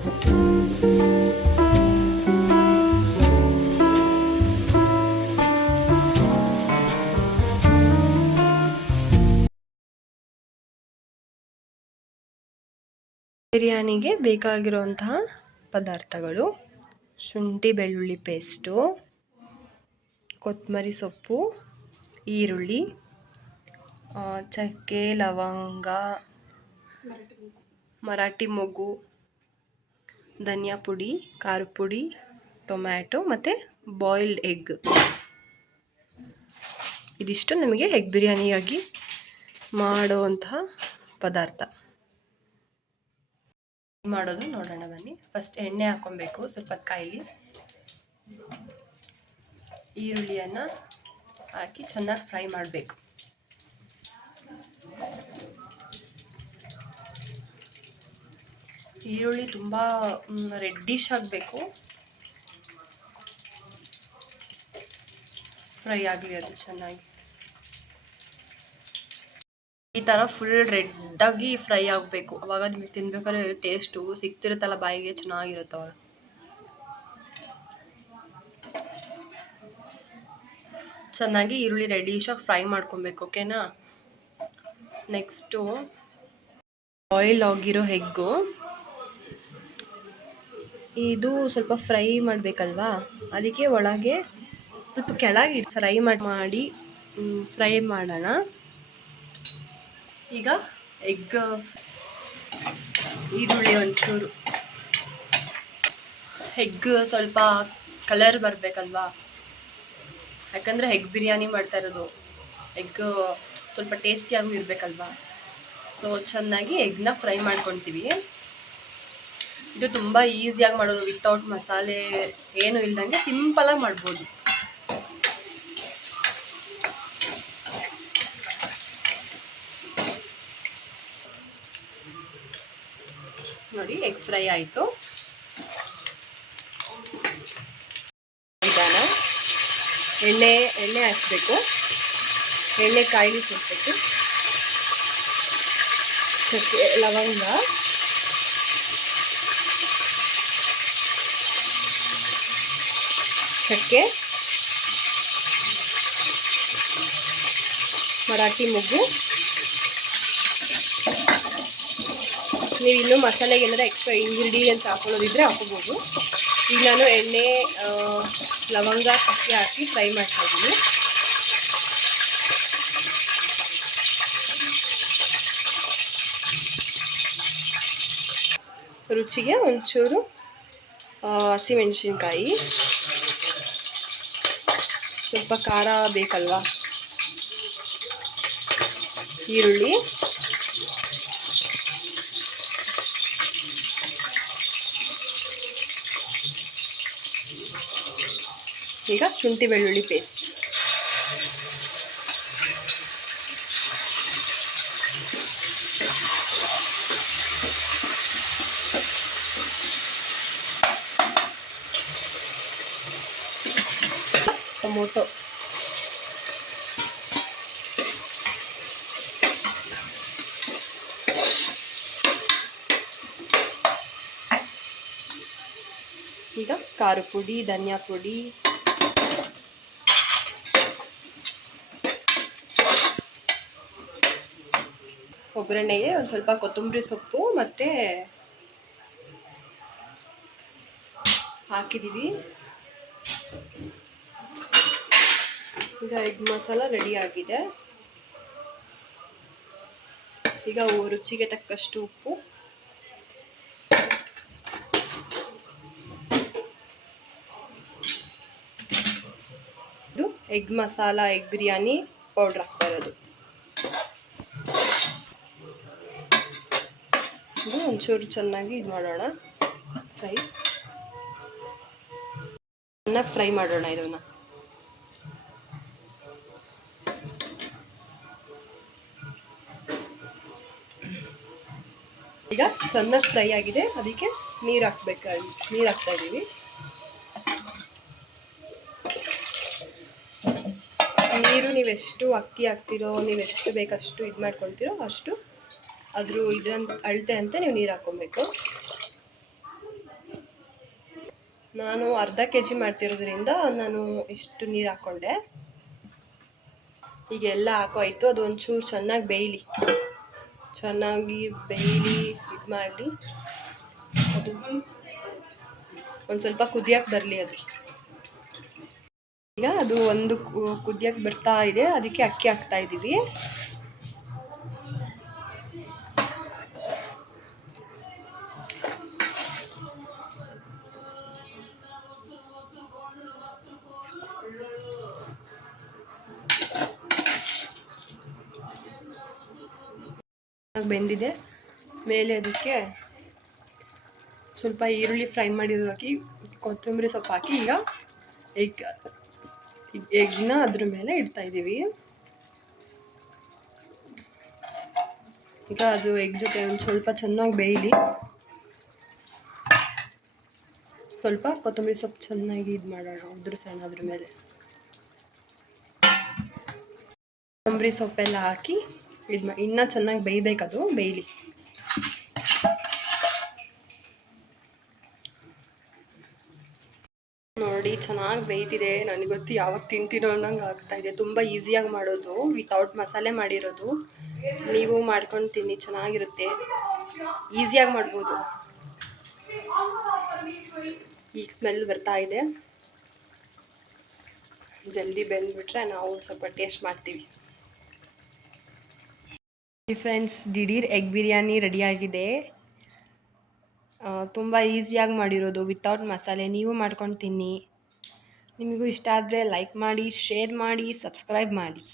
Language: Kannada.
ಬಿರಿಯಾನಿಗೆ ಬೇಕಾಗಿರುವಂತಹ ಪದಾರ್ಥಗಳು: ಶುಂಠಿ ಬೆಳ್ಳುಳ್ಳಿ ಪೇಸ್ಟು, ಕೊತ್ತಂಬರಿ ಸೊಪ್ಪು, ಈರುಳ್ಳಿ, ಚಕ್ಕೆ, ಲವಂಗ, ಮರಾಠಿ ಮೊಗ್ಗು, ಧನಿಯಾ ಪುಡಿ, ಖಾರ ಪುಡಿ, ಟೊಮ್ಯಾಟೊ ಮತ್ತು ಬಾಯ್ಲ್ಡ್ ಎಗ್. ಇದಿಷ್ಟು ನಮಗೆ ಎಗ್ ಬಿರಿಯಾನಿಯಾಗಿ ಮಾಡುವಂತಹ ಪದಾರ್ಥ. ಮಾಡೋದು ನೋಡೋಣ ಬನ್ನಿ. ಫಸ್ಟ್ ಎಣ್ಣೆ ಹಾಕೊಬೇಕು, ಸ್ವಲ್ಪ ಕಾಯಿಲಿ. ಈರುಳ್ಳಿಯನ್ನು ಹಾಕಿ ಚೆನ್ನಾಗಿ ಫ್ರೈ ಮಾಡಬೇಕು. ಈರುಳ್ಳಿ ತುಂಬ ರೆಡ್ಡಿಶ್ ಆಗಬೇಕು, ಫ್ರೈ ಆಗಲಿ ಅದು ಚೆನ್ನಾಗಿ. ಈ ಥರ ಫುಲ್ ರೆಡ್ಡಾಗಿ ಫ್ರೈ ಆಗಬೇಕು, ಅವಾಗ ನಿಮಗೆ ತಿನ್ಬೇಕಾದ್ರೆ ಟೇಸ್ಟು ಸಿಗ್ತಿರುತ್ತಲ್ಲ ಬಾಯಿಗೆ, ಚೆನ್ನಾಗಿರುತ್ತೆ ಅವಾಗ. ಚೆನ್ನಾಗಿ ಈರುಳ್ಳಿ ರೆಡಿಶಾಗಿ ಫ್ರೈ ಮಾಡ್ಕೊಬೇಕು, ಓಕೆನಾ. ನೆಕ್ಸ್ಟು ಬಾಯ್ಲ್ ಆಗಿರೋ ಎಗ್ಗು, ಇದು ಸ್ವಲ್ಪ ಫ್ರೈ ಮಾಡಬೇಕಲ್ವಾ, ಅದಕ್ಕೆ ಒಳಗೆ ಸ್ವಲ್ಪ ಕೆಳಗೆ ಫ್ರೈ ಮಾಡೋಣ. ಈಗ ಎಗ್, ಈರುಳ್ಳಿ ಒಂಚೂರು, ಎಗ್ ಸ್ವಲ್ಪ ಕಲರ್ ಬರಬೇಕಲ್ವಾ, ಯಾಕಂದರೆ ಎಗ್ ಬಿರಿಯಾನಿ ಮಾಡ್ತಾ ಇರೋದು, ಎಗ್ ಸ್ವಲ್ಪ ಟೇಸ್ಟಿಯಾಗೂ ಇರಬೇಕಲ್ವಾ. ಸೊ ಚೆನ್ನಾಗಿ ಎಗ್ನ ಫ್ರೈ ಮಾಡ್ಕೊತೀವಿ. ಇದು ತುಂಬ ಈಸಿಯಾಗಿ ಮಾಡೋದು, ವಿತೌಟ್ ಮಸಾಲೆ ಏನು ಇಲ್ದಂಗೆ ಸಿಂಪಲಾಗಿ ಮಾಡ್ಬೋದು. ನೋಡಿ, ಎಗ್ ಫ್ರೈ ಆಯಿತು. ನಿಧಾನ ಎಣ್ಣೆ ಹಾಕಬೇಕು, ಎಣ್ಣೆ ಕಾಯಿಲಿ ಸುಡಬೇಕು. ಚಕ್ಕೆ, ಲವಂಗ, ಚಕ್ಕೆ, ಮರಾಠಿ ಮೊಗ್ಗು. ನೀವು ಇನ್ನೂ ಮಸಾಲೆಗೆ ಏನಾರ ಎಕ್ಸ್ಟ್ರಾ ಇಂಗ್ರೀಡಿಯೆಂಟ್ಸ್ ಹಾಕೊಳ್ಳೋದಿದ್ರೆ ಹಾಕೋಬೋದು. ಈಗ ನಾನು ಎಣ್ಣೆ, ಲವಂಗ, ಚಕ್ಕೆ ಹಾಕಿ ಫ್ರೈ ಮಾಡ್ತಾಯಿದ್ದೀನಿ. ರುಚಿಗೆ ಒಂಚೂರು ಹಸಿಮೆಣಸಿನ್ಕಾಯಿ, ಸ್ವಲ್ಪ ಖಾರ ಬೇಕಲ್ವಾ, ಈರುಳ್ಳಿ, ಈಗ ಶುಂಠಿ ಬೆಳ್ಳುಳ್ಳಿ ಪೇಸ್ಟ್, ಟೊಮೊಟೊ, ಈಗ ಖಾರ ಪುಡಿ, ಧನಿಯಾ ಪುಡಿ, ಒಗ್ಗರಣೆಗೆ ಒಂದು ಸ್ವಲ್ಪ ಕೊತ್ತಂಬರಿ ಸೊಪ್ಪು ಮತ್ತು ಹಾಕಿದ್ದೀವಿ. ಈಗ ಎಗ್ ಮಸಾಲ ರೆಡಿ ಆಗಿದೆ. ಈಗ ರುಚಿಗೆ ತಕ್ಕಷ್ಟು ಉಪ್ಪು, ಇದು egg masala, egg biryani powder ಹಾಕ್ತಾ ಇರೋದು. ಇದು ಒಂಚೂರು ಚೆನ್ನಾಗಿ ಇದು ಮಾಡೋಣ, ಚೆನ್ನಾಗಿ ಫ್ರೈ ಮಾಡೋಣ ಇದನ್ನು. ಈಗ ಚೆನ್ನಾಗಿ ಫ್ರೈ ಆಗಿದೆ, ಅದಕ್ಕೆ ನೀರು ಹಾಕ್ತಾ ಇದ್ದೀವಿ. ನೀರು ನೀವೆಷ್ಟು ಅಕ್ಕಿ ಹಾಕ್ತಿರೋ, ನೀವೆಷ್ಟು ಬೇಕಷ್ಟು ಇದು ಮಾಡ್ಕೊಳ್ತೀರೋ ಅಷ್ಟು ಅದ್ರ ಅಳತೆ ಅಂತ ನೀವು ನೀರು ಹಾಕ್ಕೊಬೇಕು. ನಾನು ಅರ್ಧ ಕೆ ಜಿ ಮಾಡ್ತಿರೋದ್ರಿಂದ ನಾನು ಇಷ್ಟು ನೀರು ಹಾಕ್ಕೊಂಡೆ. ಈಗ ಎಲ್ಲ ಹಾಕೋಯ್ತು, ಅದು ಒಂಚೂರು ಚೆನ್ನಾಗಿ ಬೇಯಲಿ, ಇದು ಮಾಡಿ ಅದು ಒಂದು ಸ್ವಲ್ಪ ಕುದಿಯಕ್ಕೆ ಬರಲಿ. ಅದು ಈಗ ಅದು ಒಂದು ಕುದಿಯಕ್ಕೆ ಬರ್ತಾ ಇದೆ, ಅದಕ್ಕೆ ಅಕ್ಕಿ ಹಾಕ್ತಾ ಇದ್ದೀವಿ. ಬೆಂದಿದೆ. ಮೇಲೆ ಅದಕ್ಕೆ ಸ್ವಲ್ಪ ಈರುಳ್ಳಿ ಫ್ರೈ ಮಾಡಿರೋದು ಹಾಕಿ, ಕೊತ್ತಂಬರಿ ಸೊಪ್ಪು ಹಾಕಿ, ಈಗ ಎಗ್ನ ಅದ್ರ ಮೇಲೆ ಇಡ್ತಾ ಇದ್ದೀವಿ. ಈಗ ಅದು ಎಗ್ ಜೊತೆ ಒಂದು ಸ್ವಲ್ಪ ಚೆನ್ನಾಗಿ ಬೇಯಲಿ. ಸ್ವಲ್ಪ ಕೊತ್ತಂಬರಿ ಸೊಪ್ಪು ಚೆನ್ನಾಗಿ ಇದು ಮಾಡೋಣ, ಉದುರಿಸೋಣ ಅದ್ರ ಮೇಲೆ. ಕೊತ್ತಂಬರಿ ಸೊಪ್ಪೆಲ್ಲ ಹಾಕಿ ಇನ್ನೂ ಚೆನ್ನಾಗಿ ಬೇಯಬೇಕದು, ಬೇಯಲಿ. ನೋಡಿ ಚೆನ್ನಾಗಿ ಬೇಯ್ತಿದೆ. ನನಗೊತ್ತು ಯಾವಾಗ ತಿಂತೀರೋ ಅನ್ನೋಂಗೆ ಆಗ್ತಾಯಿದೆ. ತುಂಬ ಈಸಿಯಾಗಿ ಮಾಡೋದು, ವಿತೌಟ್ ಮಸಾಲೆ ಮಾಡಿರೋದು. ನೀವು ಮಾಡ್ಕೊಂಡು ತಿನ್ನಿ, ಚೆನ್ನಾಗಿರುತ್ತೆ, ಈಸಿಯಾಗಿ ಮಾಡ್ಬೋದು. ಈಗ ಸ್ಮೆಲ್ ಬರ್ತಾ ಇದೆ. ಜಲ್ದಿ ಬೆಂದ್ಬಿಟ್ರೆ ನಾವು ಸ್ವಲ್ಪ ಟೇಸ್ಟ್ ಮಾಡ್ತೀವಿ. ಫ್ರೆಂಡ್ಸ್, ದಿಢೀರ್ ಎಗ್ ಬಿರಿಯಾನಿ ರೆಡಿಯಾಗಿದೆ. ತುಂಬ ಈಸಿಯಾಗಿ ಮಾಡಿರೋದು, ವಿತೌಟ್ ಮಸಾಲೆ. ನೀವು ಮಾಡ್ಕೊಂಡು ತಿನ್ನಿ. ನಿಮಗೂ ಇಷ್ಟ ಆದರೆ ಲೈಕ್ ಮಾಡಿ, ಶೇರ್ ಮಾಡಿ, ಸಬ್ಸ್ಕ್ರೈಬ್ ಮಾಡಿ.